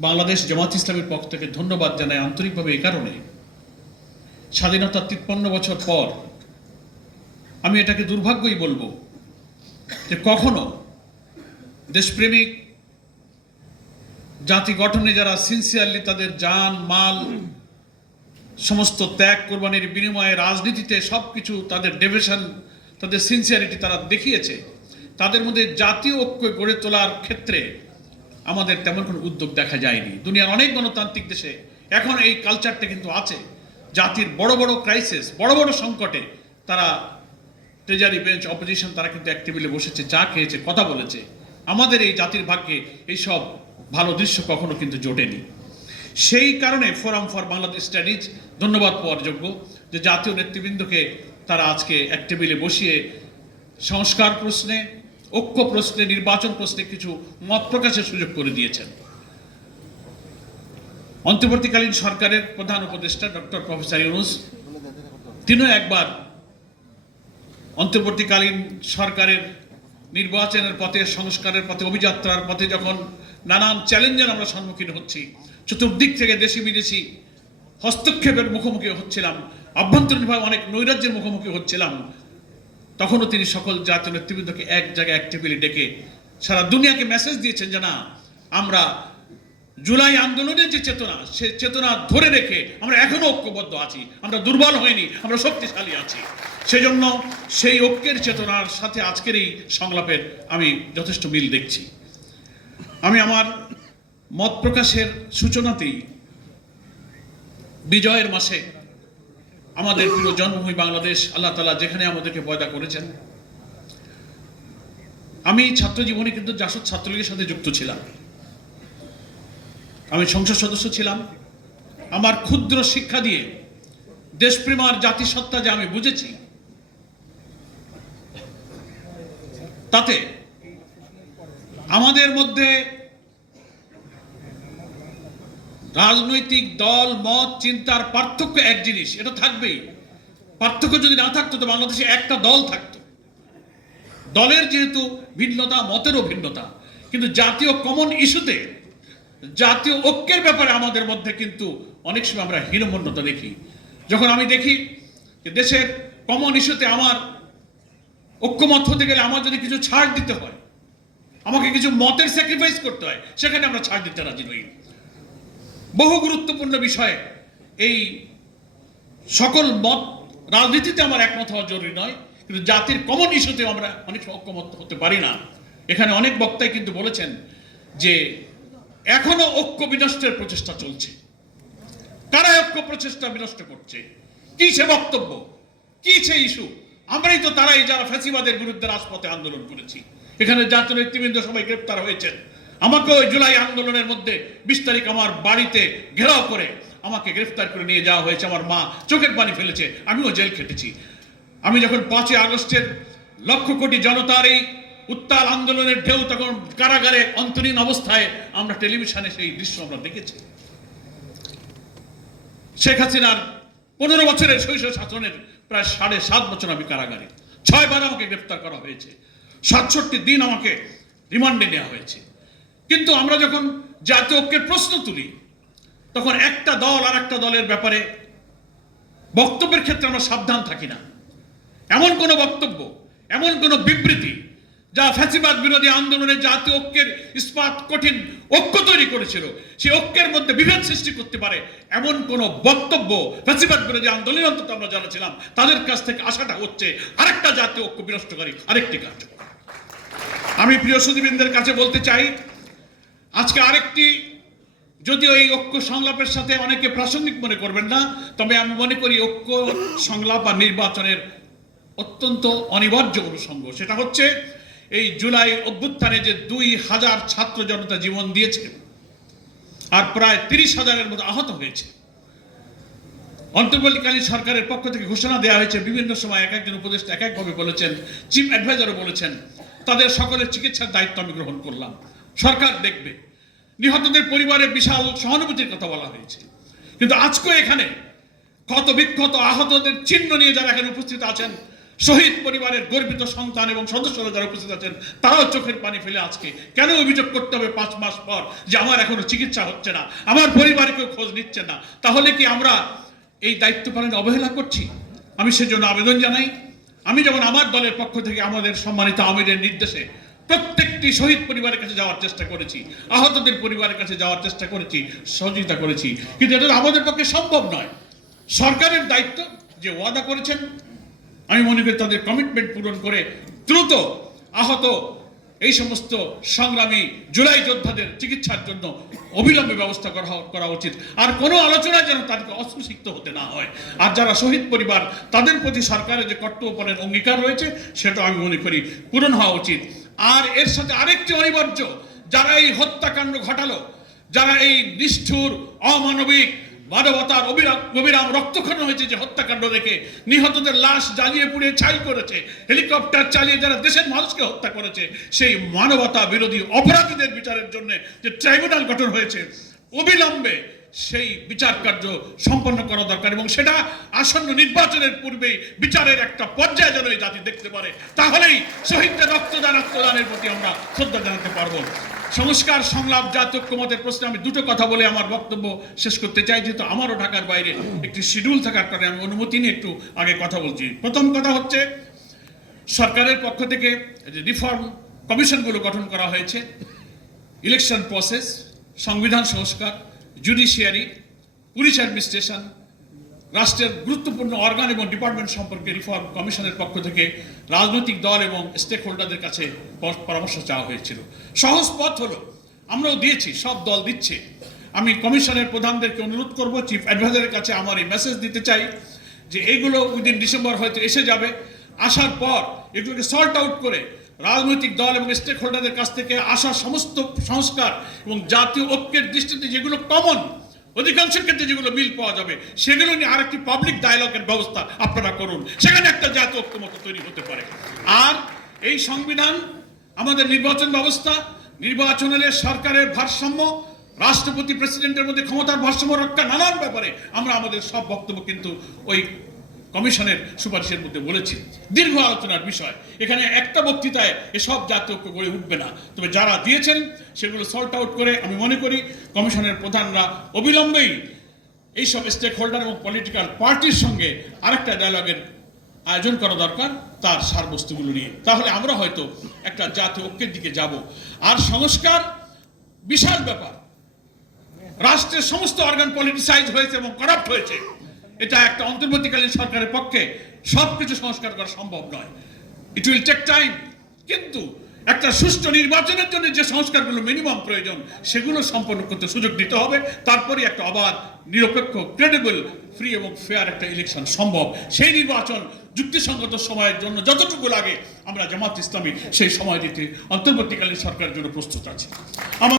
বাংলাদেশ জামাত ইসলামের পক্ষ থেকে ধন্যবাদ জানাই আন্তরিকভাবে এই কারণে। স্বাধীনতার তিপ্পান্ন বছর পর আমি এটাকে দুর্ভাগ্যই বলব যে কখনো দেশপ্রেমিক, জাতি গঠনে যারা সিনসিয়ারলি তাদের যান মাল, সমস্ত ত্যাগ কোরবানির বিনিময়ে রাজনীতিতে সব কিছু তাদের ডেভেশন তাদের সিনসিয়ারিটি তারা দেখিয়েছে, তাদের মধ্যে জাতীয় ঐক্য গড়ে তোলার ক্ষেত্রে আমাদের তেমন কোনো উদ্যোগ দেখা যায়নি। দুনিয়ার অনেক গণতান্ত্রিক দেশে এখন এই কালচারটা কিন্তু আছে। জাতির বড় বড় ক্রাইসিস বড় বড় সংকটে তারা ট্রেজারি বেঞ্চ অপোজিশন তারা কিন্তু এক টেবিলে বসেছে, চা খেয়েছে, কথা বলেছে। আমাদের এই জাতির ভাগ্যে এইসব ভালো দৃশ্য কখনো কিন্তু জোটেনি। সেই কারণে ফোরাম ফর বাংলাদেশ স্টাডিজ ধন্যবাদ পাওয়ার যোগ্য যে জাতীয় নেতৃবৃন্দকে তারা আজকে এক টেবিলে বসিয়ে সংস্কার প্রশ্নে ঐক্য প্রশ্নে, নির্বাচন প্রশ্নে কিছু মত প্রকাশের সুযোগ করে দিয়েছেন। অন্তর্বর্তীকালীন সরকারের প্রধান উপদেষ্টা ডক্টর প্রফেসর ইউনুস, তিনিও একবার অন্তর্বর্তীকালীন সরকারের নির্বাচনের পথে, সংস্কারের পথে, অভিযাত্রার পথে যখন নানান চ্যালেঞ্জের আমরা সম্মুখীন হচ্ছি, চতুর্দিক থেকে দেশি বিদেশি হস্তক্ষেপের মুখোমুখি হচ্ছিলাম, আভ্যন্তরীণভাবে অনেক নৈরাজ্যের মুখোমুখি হচ্ছিলাম তখনও তিনি সকল জাতীয় নেতৃবৃন্দকে এক জায়গায়, এক টেবিলে ডেকে সারা দুনিয়াকে মেসেজ দিয়েছেন যে না, আমরা জুলাই আন্দোলনের যে চেতনা, সে চেতনা ধরে রেখে আমরা এখনও ঐক্যবদ্ধ আছি, আমরা দুর্বল হয়নি আমরা শক্তিশালী আছি। সেজন্য সেই ঐক্যের চেতনার সাথে আজকের এই সংলাপের আমি যথেষ্ট মিল দেখছি। আমি আমার মত প্রকাশের সূচনাতেই বিজয়ের মাসে আমাদের প্রিয় জন্মভূমি বাংলাদেশ, আল্লাহ তালা যেখানে আমাদেরকে পয়দা করেছেন। আমি ছাত্র জীবনে কিন্তু জাসদ ছাত্রলীগের সাথে যুক্ত ছিলাম। আমি সংসদ সদস্য ছিলাম। আমার ক্ষুদ্র শিক্ষা দিয়ে দেশপ্রেম আর জাতিসত্তা যে আমি বুঝেছি, তাতে আমাদের মধ্যে রাজনৈতিক দল, মত, চিন্তার পার্থক্য এক জিনিস, এটা থাকবেই। পার্থক্য যদি না থাকতো, তো বাংলাদেশে একটা দল থাকতো। দলের যেহেতু ভিন্নতা, মতেরও ভিন্নতা, কিন্তু জাতীয় কমন ইস্যুতে জাতীয় ঐক্যের ব্যাপারে আমাদের মধ্যে কিন্তু অনেক সময় আমরা হীনমন্যতা দেখি। যখন আমি দেখি যে দেশের কমন ইস্যুতে আমার ঐক্যমত হতে গেলে আমার যদি কিছু ছাড় দিতে হয়, আমাকে কিছু মতের স্যাক্রিফাইস করতে হয়, সেখানে আমরা ছাড় দিতে রাজি নই। বহু গুরুত্বপূর্ণ বিষয়ে এই সকল মত রাজনীতিতে আমার একমত হওয়া জরুরি নয়, কিন্তু জাতির কমন ইস্যুতেও আমরা অনেক ঐক্যমত হতে পারি না। এখানে অনেক বক্তাই কিন্তু বলেছেন যে এখনও ঐক্য বিনষ্টের প্রচেষ্টা চলছে। কারা ঐক্য প্রচেষ্টা বিনষ্ট করছে? কি সে বক্তব্য? কি সে ইস্যু আমরাই তো তারাই যারা ফ্যাসিবাদের বিরুদ্ধে রাজপথে আন্দোলন করেছি। এখানে জাতীয় নেতৃবৃন্দ সবাই গ্রেপ্তার হয়েছেন। আমাকে ওই জুলাই আন্দোলনের মধ্যে বিশ তারিখ আমার বাড়িতে ঘেরাও করে আমাকে গ্রেফতার করে নিয়ে যাওয়া হয়েছে। আমার মা চোখের পানি ফেলেছে, আমিও জেল খেটেছি। আমি যখন পাঁচই আগস্টের লক্ষ কোটি জনতার এই উত্তাল আন্দোলনের ঢেউ তখন কারাগারে অন্তরীণ অবস্থায় আমরা টেলিভিশনে সেই দৃশ্য আমরা দেখেছি। শেখ হাসিনার পনেরো বছরের শৈশব শাসনের প্রায় সাড়ে সাত বছর আমি কারাগারে। ছয়বার আমাকে গ্রেফতার করা হয়েছে। সাতষট্টি দিন আমাকে রিমান্ডে নেওয়া হয়েছে। কিন্তু আমরা যখন জাতীয় ঐক্যের প্রশ্ন তুলি, তখন একটা দল আর একটা দলের ব্যাপারে বক্তব্যের ক্ষেত্রে আমরা সাবধান থাকি না। এমন কোনো বক্তব্য, এমন কোনো বিবৃতি যা ফ্যাসিবাদ বিরোধী আন্দোলনে জাতীয় ঐক্যের ইস্পাত কঠিন ঐক্য তৈরি করেছিল, সেই ঐক্যের মধ্যে বিভেদ সৃষ্টি করতে পারে এমন কোন বক্তব্য ফ্যাসিবাদ বিরোধী আন্দোলনের অন্তত আমরা যারা ছিলাম তাদের কাছ থেকে আশাটা হচ্ছে আরেকটা জাতীয় ঐক্য বিনষ্টকারী আরেকটি কাজ আমি প্রিয় সুদীবৃন্দের কাছে বলতে চাই আজকে আরেকটি, যদিও এই ঐক্য সংলাপের সাথে অনেকে প্রাসঙ্গিক মনে করবেন না, তবে আমি মনে করি ঐক্য সংলাপ বা নির্বাচনের অত্যন্ত অনিবার্য অনুষঙ্গ। সেটা হচ্ছে এই জুলাই অভ্যুত্থানে যে দুই হাজার ছাত্র জনতা জীবন দিয়েছে, আর প্রায় তিরিশ হাজারের মতো আহত হয়েছে। অন্তর্বর্তীকালীন সরকারের পক্ষ থেকে ঘোষণা দেওয়া হয়েছে, বিভিন্ন সময় এক একজন উপদেষ্টা এক একভাবে বলেছেন, চিফ অ্যাডভাইজারও বলেছেন, তাদের সকলের চিকিৎসার দায়িত্ব আমি গ্রহণ করলাম। সরকার দেখবে। নিহতদের পরিবারের বিশাল সহানুভূতির কথা বলা হয়েছে। কিন্তু আজকে এখানে ক্ষত বিক্ষত আহতদের চিহ্ন নিয়ে যারা এখানে উপস্থিত আছেন, শহীদ পরিবারের গর্বিত সন্তান এবং সদস্যরা যারা উপস্থিত আছেন, তারাও চোখের পানি ফেলে আজকে কেন অভিযোগ করতে হবে পাঁচ মাস পর যে আমার এখনও চিকিৎসা হচ্ছে না, আমার পরিবারে কেউ খোঁজ নিচ্ছে না? তাহলে কি আমরা এই দায়িত্ব পালনে অবহেলা করছি? আমি সেজন্য আবেদন জানাই। আমি যেমন আমার দলের পক্ষ থেকে আমাদের সম্মানিত আমিরের নির্দেশে প্রত্যেকটি শহীদ পরিবারের কাছে যাওয়ার চেষ্টা করেছি, আহতদের পরিবারের কাছে যাওয়ার চেষ্টা করেছি, সহযোগিতা করেছি। কিন্তু এটা আমাদের পক্ষে সম্ভব নয়। সরকারের দায়িত্ব যে ওয়াদা করেছেন, আমি মনে করি তাদের কমিটমেন্ট পূরণ করে দ্রুত আহত এই সমস্ত সংগ্রামী জুলাই যোদ্ধাদের চিকিৎসার জন্য অবিলম্বে ব্যবস্থা করা করা উচিত। আর কোনো আলোচনা যেন তাদেরকে অস্ত্রসিক্ত হতে না হয়। আর যারা শহীদ পরিবার, তাদের প্রতি সরকারের যে কর্তব্যপরের অঙ্গীকার রয়েছে, সেটা আমি মনে করি পূরণ হওয়া উচিত। আর এর সাথে আরেকটি অনিবার্য, যারা এই হত্যাকাণ্ড ঘটালো, যারা এই নিষ্ঠুর, অমানবিক, মানবতার অবিরাম অবিরাম রক্তক্ষরণ হয়েছে যে হত্যাকাণ্ড দেখে, নিহতদের লাশ জ্বালিয়ে পুড়িয়ে ছাই করেছে, হেলিকপ্টার চালিয়ে যারা দেশের মানুষকে হত্যা করেছে, সেই মানবতা বিরোধী অপরাধীদের বিচারের জন্য যে ট্রাইব্যুনাল গঠন হয়েছে, অবিলম্বে সেই বিচার কার্য সম্পন্ন করা দরকার এবং সেটা আসন্ন নির্বাচনের পূর্বে বিচারের একটা পর্যায়ে যেন এই জাতি দেখতে পারে, তাহলেই শহীদদের রক্তদান রক্তদানের প্রতি আমরা শ্রদ্ধা জানাতে পারব। সংস্কার, সংলাপ, জাতীয় প্রশ্নে আমি দুটো কথা বলে আমার বক্তব্য শেষ করতে চাই, যেহেতু আমারও ঢাকার বাইরে একটি শিডিউল থাকার কারণে আমি অনুমতি নিয়ে একটু আগে কথা বলছি। প্রথম কথা হচ্ছে, সরকারের পক্ষ থেকে যে রিফর্ম কমিশনগুলো গঠন করা হয়েছে, ইলেকশন প্রসেস, সংবিধান সংস্কার জুডিশিয়ারি পুলিশ অ্যাডমিনিস্ট্রেশন রাষ্ট্রের গুরুত্বপূর্ণ অর্গান এবং ডিপার্টমেন্ট সম্পর্কে রিফর্ম কমিশনের পক্ষ থেকে রাজনৈতিক দল এবং স্টেক হোল্ডারদের কাছে পরামর্শ চাওয়া হয়েছিল। সহজ পথ হলো, আমরাও দিয়েছি, সব দল দিচ্ছে। আমি কমিশনের প্রধানদেরকে অনুরোধ করব চিফ অ্যাডভাইজারের কাছে আমার এই মেসেজ দিতে চাই যে এইগুলো উইদিন ডিসেম্বর হয়তো এসে যাবে। আসার পর এগুলোকে সল্ট আউট করে রাজনৈতিক দল এবং স্টেক হোল্ডারদের কাছ থেকে আসা সমস্ত সংস্কার এবং জাতীয় ঐক্যের দৃষ্টিতে যেগুলো কমন অধিকাংশ ক্ষেত্রে যেগুলো মিল পাওয়া যাবে, সেগুলো নিয়ে আরেকটি পাবলিক ডায়ালগের ব্যবস্থা আপনারা করুন। সেখানে একটা জাতীয় ঐক্যমত তৈরি হতে পারে। আর এই সংবিধান, আমাদের নির্বাচন ব্যবস্থা নির্বাচন হলে সরকারের ভারসাম্য, রাষ্ট্রপতি প্রেসিডেন্টের মধ্যে ক্ষমতার ভারসাম্য রক্ষা নানান ব্যাপারে আমরা আমাদের সব বক্তব্য কিন্তু ওই কমিশনের সুপারিশের মধ্যে বলেছি। দীর্ঘ আলোচনার বিষয়। এখানে একটা বক্তৃতায় এসব জাতীয় ঐক্য গড়ে উঠবে না। তবে যারা দিয়েছেন, সেগুলো সল্ট আউট করে আমি মনে করি কমিশনের প্রধানরা অবিলম্বেই এইসব স্টেক হোল্ডার এবং পলিটিক্যাল পার্টির সঙ্গে আরেকটা ডায়ালগের আয়োজন করা দরকার তার সারবস্তুগুলো নিয়ে। তাহলে আমরা হয়তো একটা জাতীয় ঐক্যের দিকে যাব। আর সংস্কার বিশাল ব্যাপার। রাষ্ট্রের সমস্ত অর্গান পলিটিসাইজ হয়েছে এবং করাপ্ট হয়েছে। এটা একটা অন্তর্বর্তীকালীন সরকারের পক্ষে সবকিছু সংস্কার করা সম্ভব নয়। ইট উইল টেক টাইম কিন্তু একটা সুষ্ঠু নির্বাচনের জন্য যে সংস্কারগুলো মিনিমাম প্রয়োজন, সেগুলো সম্পন্ন করতে সুযোগ দিতে হবে। তারপরে একটা অবাধ, নিরপেক্ষ ক্রেডিবল ফ্রি এবং ফেয়ার একটা ইলেকশন সম্ভব। সেই নির্বাচন যুক্তিসঙ্গত সময়ের জন্য যতটুকু লাগে, আমরা জামাত ইসলামী সেই সময় দিতে অন্তর্বর্তীকালীন সরকারের জন্য প্রস্তুত আছি। আমার